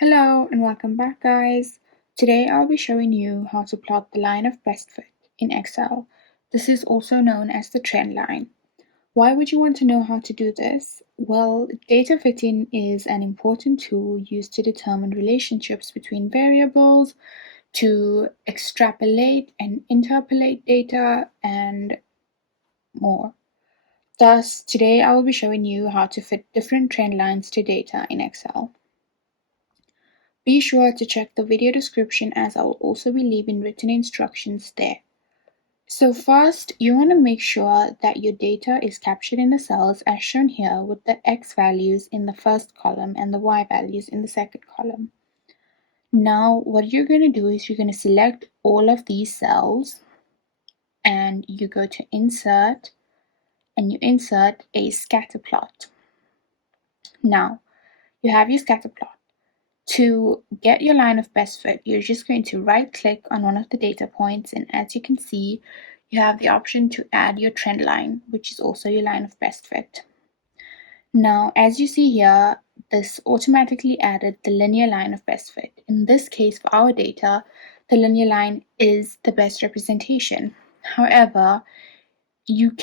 Hello and welcome back, guys. Today I'll be showing you how to plot the line of best fit in Excel. This is also known as the trend line. Why would you want to know how to do this? Well, data fitting is an important tool used to determine relationships between variables, to extrapolate and interpolate data, and more. Thus, today I will be showing you how to fit different trend lines to data in Excel. Be sure to check the video description as I will also be leaving written instructions there. So first, you want to make sure that your data is captured in the cells as shown here with the X values in the first column and the Y values in the second column. Now, what you're going to do is you're going to select all of these cells and you go to Insert and you insert a scatter plot. Now, you have your scatter plot. To get your line of best fit, you're just going to right click on one of the data points, and as you can see, you have the option to add your trend line, which is also your line of best fit. Now, as you see here, this automatically added the linear line of best fit. In this case, for our data, the linear line is the best representation. However, you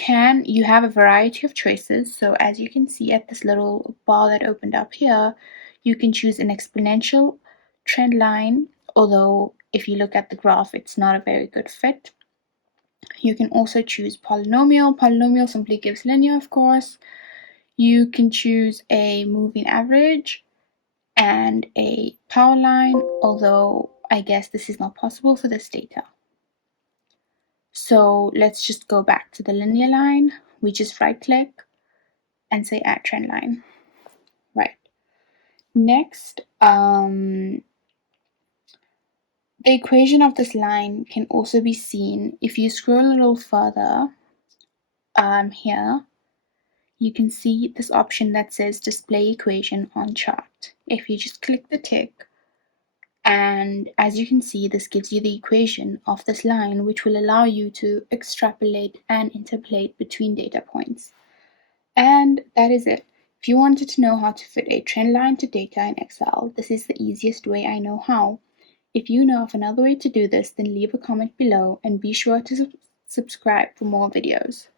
have a variety of choices. So as you can see at this little bar that opened up here, you can choose an exponential trend line, although if you look at the graph, it's not a very good fit. You can also choose polynomial. Polynomial simply gives linear, of course. You can choose a moving average and a power line, although I guess this is not possible for this data. So let's just go back to the linear line. We just right click and say add trend line. Right. Next, the equation of this line can also be seen if you scroll a little further here. You can see this option that says display equation on chart. If you just click the tick, and as you can see, this gives you the equation of this line, which will allow you to extrapolate and interpolate between data points. And that is it. If you wanted to know how to fit a trend line to data in Excel, this is the easiest way I know how. If you know of another way to do this, then leave a comment below and be sure to subscribe for more videos.